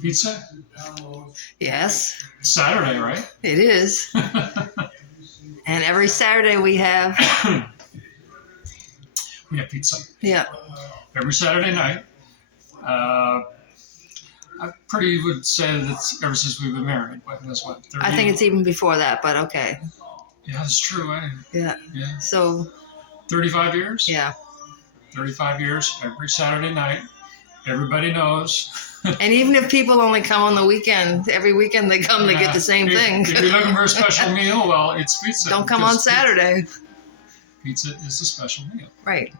Pizza? Yes, It's Saturday, right? it is. And every Saturday we have, We have pizza yeah, every Saturday night. I pretty would say that it's ever since we've been married. That's what, 30? I think it's even before that, but okay. Yeah, that's true, eh? Yeah. Yeah. So, 35 years? yeah. 35 years, every Saturday night. Everybody knows. And even if people only come on the weekend, every weekend they come, they get the same thing. If you're looking for a special meal, well, it's pizza. Don't come on Saturday. Pizza is a special meal. Right.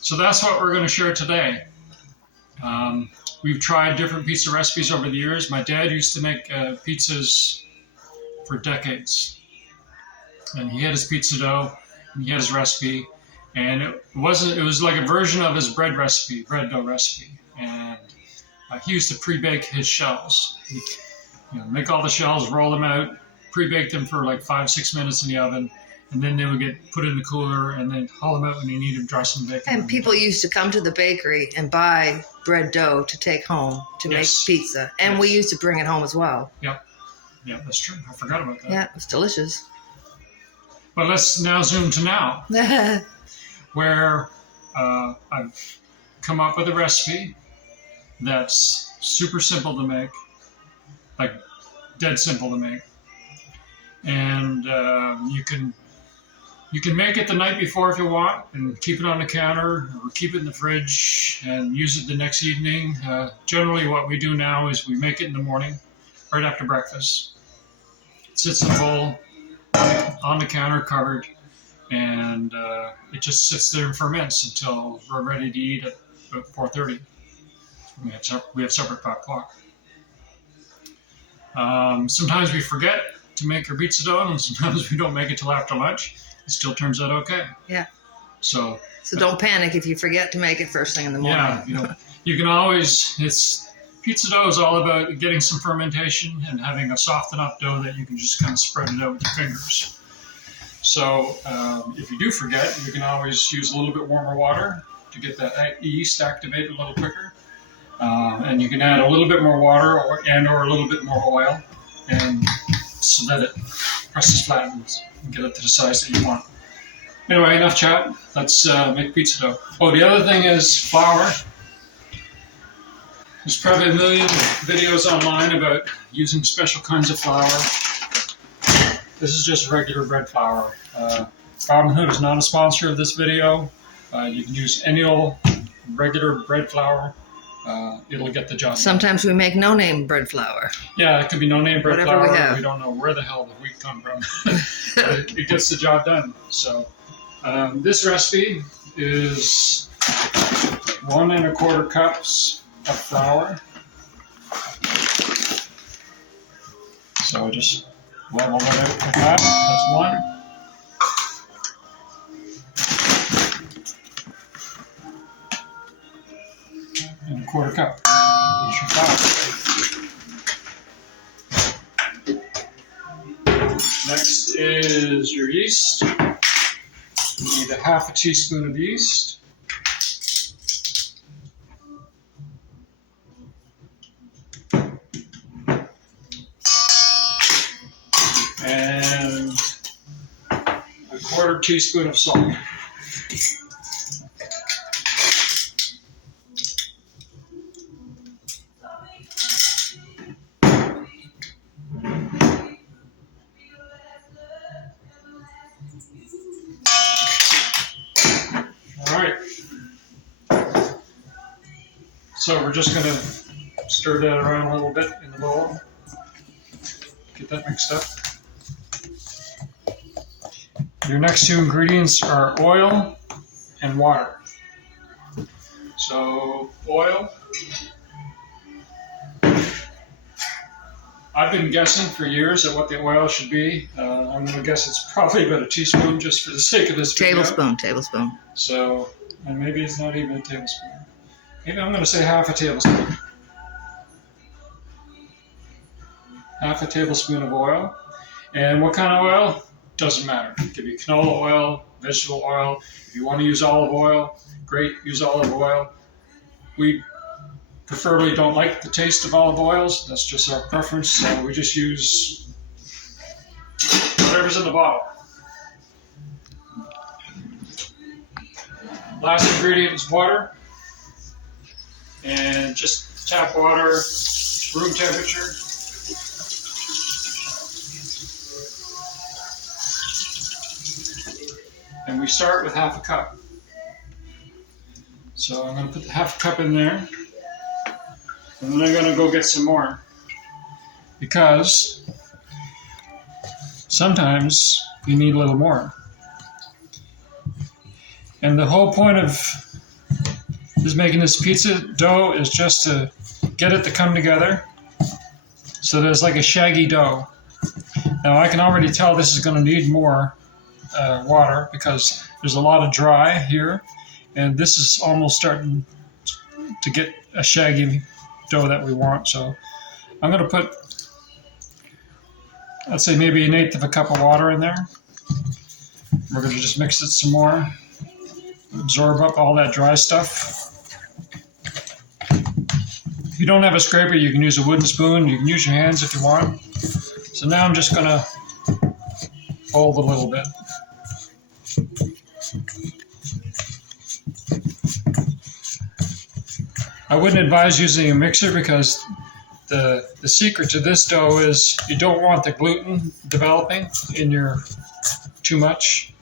So that's what we're going to share today. We've tried different pizza recipes over the years. My dad used to make pizzas for decades. And he had his pizza dough, and he had his recipe. And it was like a version of his bread dough recipe. And he used to pre-bake his shells. He'd, make all the shells, roll them out, pre-bake them for like 5-6 minutes in the oven, and then they would get put in the cooler, and then haul them out when you need them, dry some bacon. And people used to come to the bakery and buy bread dough to take home to make pizza. And we used to bring it home as well. Yep. Yeah, that's true. I forgot about that. Yeah, it was delicious. But let's now zoom to now, where I've come up with a recipe that's super simple to make, like dead simple to make. And you can make it the night before if you want and keep it on the counter or keep it in the fridge and use it the next evening. Generally what we do now is we make it in the morning, right after breakfast. It sits in a bowl on the counter covered, and it just sits there and ferments until we're ready to eat at about 4:30. We have supper at 5 o'clock. Sometimes we forget to make our pizza dough, and sometimes we don't make it till after lunch. It still turns out okay. Yeah. So don't panic if you forget to make it first thing in the morning. Yeah, you can always. Pizza dough is all about getting some fermentation and having a soft enough dough that you can just kind of spread it out with your fingers. So if you do forget, you can always use a little bit warmer water to get that yeast activated a little quicker. And you can add a little bit more water or a little bit more oil, and so that it presses flat and get it to the size that you want. Anyway, enough chat. Let's make pizza dough. Oh, the other thing is flour. There's probably a million videos online about using special kinds of flour. This is just regular bread flour. Robin Hood is not a sponsor of this video. You can use any old regular bread flour. It'll get the job done. Sometimes we make no-name bread flour. Yeah, it could be no-name bread Whatever flour. we have. We don't know where the hell the wheat come from. But it gets the job done. So this recipe is 1 1/4 cups of flour. So just level that out like that. That's 1. And 1/4 cup. That's your flour. Next is your yeast. You need 1/2 teaspoon of yeast. And 1/4 teaspoon of salt. So we're just going to stir that around a little bit in the bowl. Get that mixed up. Your next 2 ingredients are oil and water. So oil. I've been guessing for years at what the oil should be. I'm going to guess it's probably about a teaspoon just for the sake of this video. Tablespoon. So, and maybe it's not even a tablespoon. Maybe I'm going to say 1/2 tablespoon. 1/2 tablespoon of oil. And what kind of oil? doesn't matter. It could be canola oil, vegetable oil. If you want to use olive oil, great, use olive oil. We preferably don't like the taste of olive oils. That's just our preference, so we just use whatever's in the bottle. Last ingredient is water, and just tap water, room temperature. And we start with half a cup. So I'm going to put the half a cup in there, and then I'm going to go get some more, because sometimes you need a little more. And the whole point of just making this pizza dough is just to get it to come together so there's like a shaggy dough. Now I can already tell this is going to need more water because there's a lot of dry here, and this is almost starting to get a shaggy dough that we want. So I'm going to put, let's say, maybe 1/8 of a cup of water in there. We're going to just mix it some more, absorb up all that dry stuff. If you don't have a scraper, you can use a wooden spoon. You can use your hands if you want. So now I'm just going to fold a little bit. I wouldn't advise using a mixer because the secret to this dough is you don't want the gluten developing in your too much.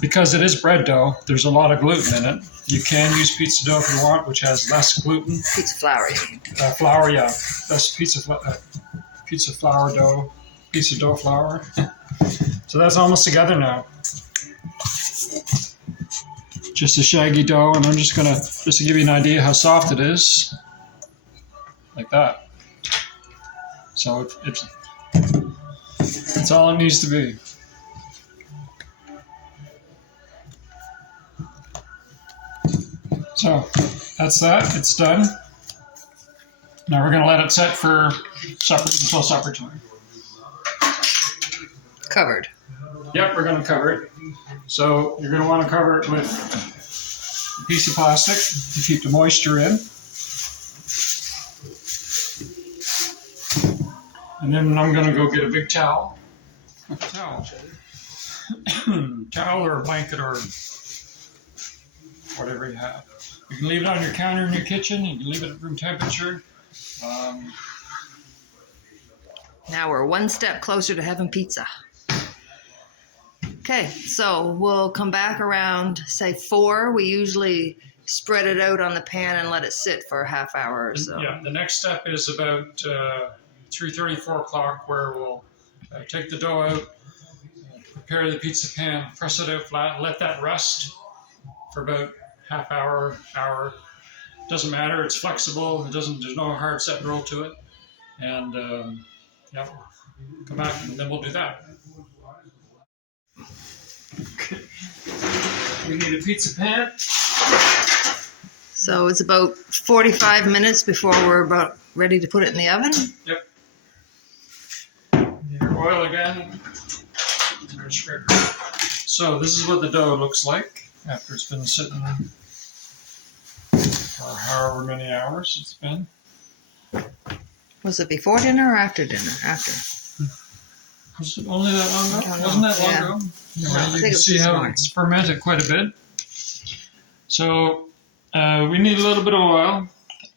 Because it is bread dough, there's a lot of gluten in it. You can use pizza dough if you want, which has less gluten. Pizza flour. Flour, yeah. That's pizza flour dough. Pizza dough flour. So that's almost together now. Just a shaggy dough, and I'm just to give you an idea how soft it is, like that. So it's all it needs to be. So that's that. It's done. Now we're going to let it set for supper until supper time. Covered. Yep, we're going to cover it. So you're going to want to cover it with a piece of plastic to keep the moisture in. And then I'm going to go get a big towel. Towel or a blanket or whatever you have. You can leave it on your counter in your kitchen. You can leave it at room temperature. Now we're one step closer to having pizza. Okay, so we'll come back around, say 4. We usually spread it out on the pan and let it sit for a half hour or so. Yeah, the next step is about 3:30, 4 o'clock, where we'll take the dough out, prepare the pizza pan, press it out flat, let that rest for about half hour. Doesn't matter, it's flexible, there's no hard set rule to it. And yeah, come back and then we'll do that. We need a pizza pan. So it's about 45 minutes before we're about ready to put it in the oven. Yep. Your oil again. So this is what the dough looks like after it's been sitting for however many hours it's been. Was it before dinner or after dinner? After. Was it only that long ago? Wasn't that long ago? Anyway, you can see how it's fermented quite a bit. So we need a little bit of oil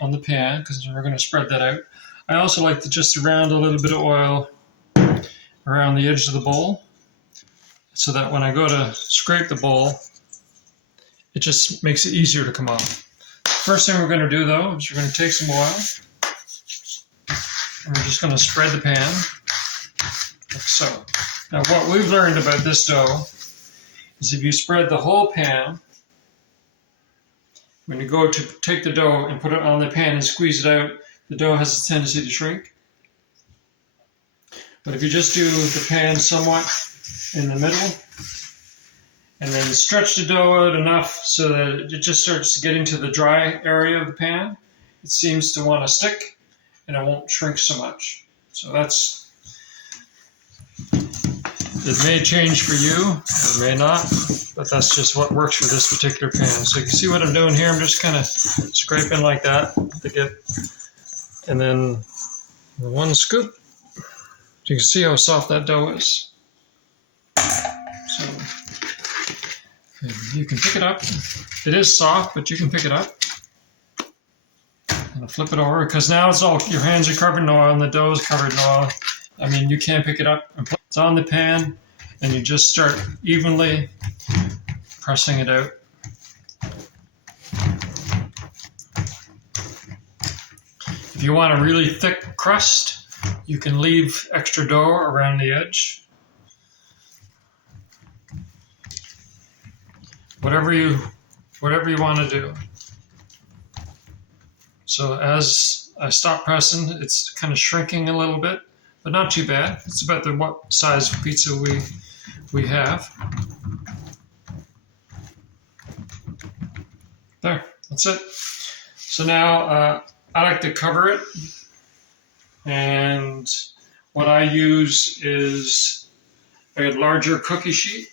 on the pan because we're going to spread that out. I also like to just surround a little bit of oil around the edge of the bowl so that when I go to scrape the bowl, it just makes it easier to come off. First thing we're going to do, though, is we're going to take some oil and we're just going to spread the pan like so. Now, what we've learned about this dough is if you spread the whole pan, when you go to take the dough and put it on the pan and squeeze it out, the dough has a tendency to shrink. But if you just do the pan somewhat in the middle and then stretch the dough out enough so that it just starts getting to the dry area of the pan, it seems to want to stick and it won't shrink so much. So that's It may change for you, it may not, but that's just what works for this particular pan. So you can see what I'm doing here. I'm just kind of scraping like that to get, and then the one scoop. You can see how soft that dough is. So you can pick it up. It is soft, but you can pick it up. And flip it over, because now it's all, your hands are covered in oil and the dough is covered in oil. I mean, you can pick it up and it's on the pan, and you just start evenly pressing it out. If you want a really thick crust, you can leave extra dough around the edge. Whatever you want to do. So as I stop pressing, it's kind of shrinking a little bit, but not too bad. It's about the what size pizza we have. There, that's it. So now I like to cover it, and what I use is a larger cookie sheet.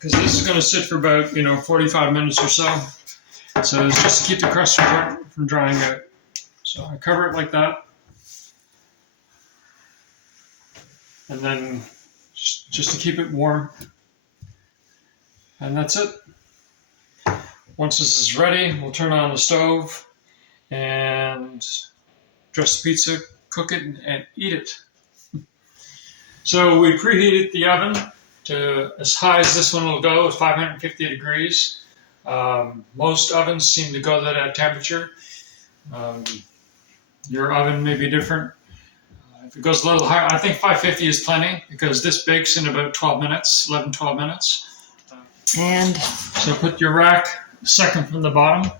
Because this is going to sit for about 45 minutes or so. So it's just to keep the crust from drying out. So I cover it like that, and then just to keep it warm. And that's it. Once this is ready, we'll turn on the stove and dress the pizza, cook it, and eat it. So we preheated the oven to as high as this one will go, is 550 degrees. Most ovens seem to go to that temperature. Your oven may be different. If it goes a little higher, I think 550 is plenty, because this bakes in about 12 minutes, 11, 12 minutes. And so put your rack second from the bottom.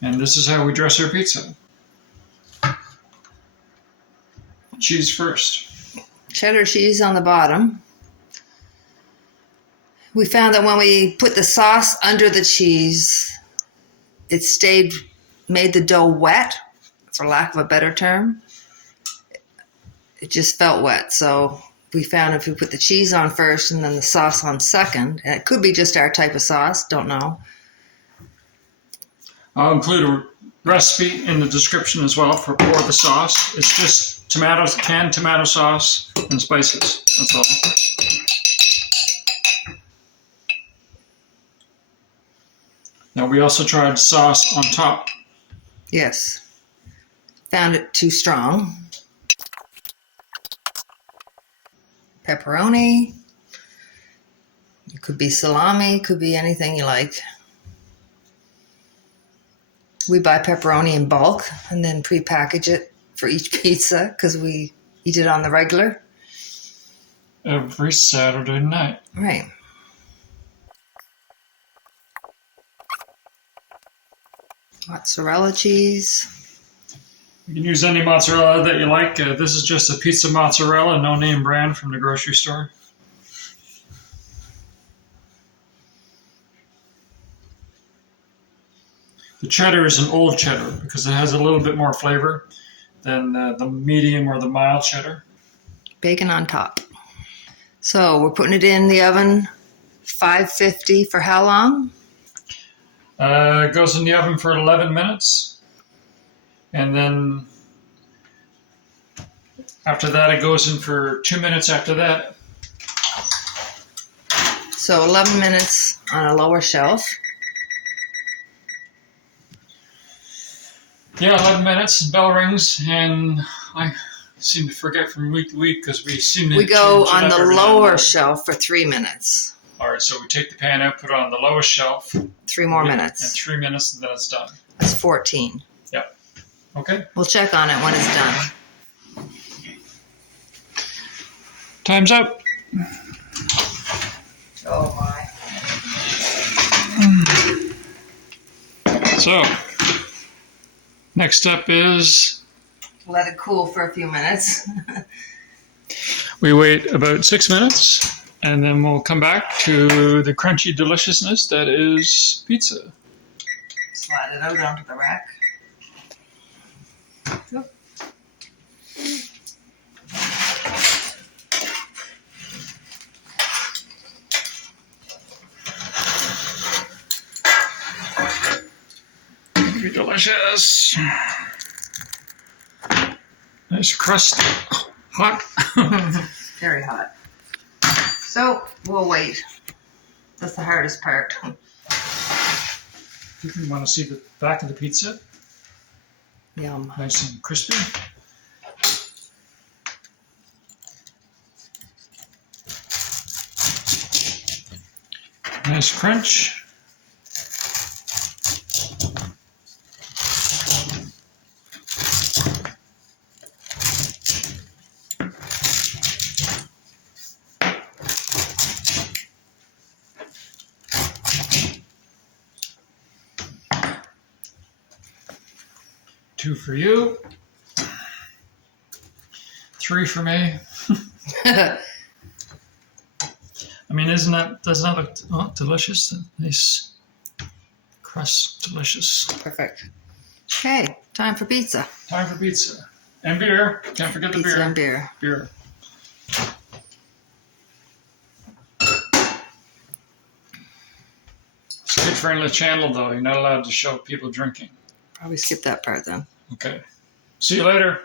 And this is how we dress our pizza. Cheese first. cheddar cheese on the bottom. We found that when we put the sauce under the cheese, it made the dough wet, for lack of a better term. It just felt wet. So we found if we put the cheese on first and then the sauce on second, and it could be just our type of sauce, don't know. I'll include a recipe in the description as well for the sauce. It's just tomatoes, canned tomato sauce and spices. That's all. Now we also tried sauce on top. Yes. Found it too strong. Pepperoni. It could be salami, could be anything you like. We buy pepperoni in bulk and then pre-package it for each pizza because we eat it on the regular. Every Saturday night. Right. Mozzarella cheese. You can use any mozzarella that you like. This is just a pizza mozzarella, no name brand from the grocery store. The cheddar is an old cheddar because it has a little bit more flavor than the medium or the mild cheddar. Bacon on top. So we're putting it in the oven, 550 for how long? It goes in the oven for 11 minutes. And then after that, it goes in for 2 minutes after that. So 11 minutes on a lower shelf. Yeah, 11 minutes, bell rings, and I seem to forget from week to week because we go on the lower shelf for 3 minutes. All right, so we take the pan out, put it on the lowest shelf. 3 more minutes. And 3 minutes, and then it's done. That's 14. Yeah. Okay. We'll check on it when it's done. Time's up. Oh my. So, next step is... Let it cool for a few minutes. We wait about 6 minutes, and then we'll come back to the crunchy deliciousness that is pizza. slide it out onto the rack. Yep. It'll be delicious. Nice crust. Hot. Very hot. So we'll wait. That's the hardest part. You can want to see the back of the pizza. Yum. Nice and crispy. Nice crunch. Two for you. 3 for me. I mean, doesn't that look delicious? Nice crust, delicious. Perfect. Okay, time for pizza. Time for pizza. And beer. Can't forget the Pizza beer. and beer. Beer. It's a kid-friendly channel, though. You're not allowed to show people drinking. Probably skip that part then. Okay. See you later.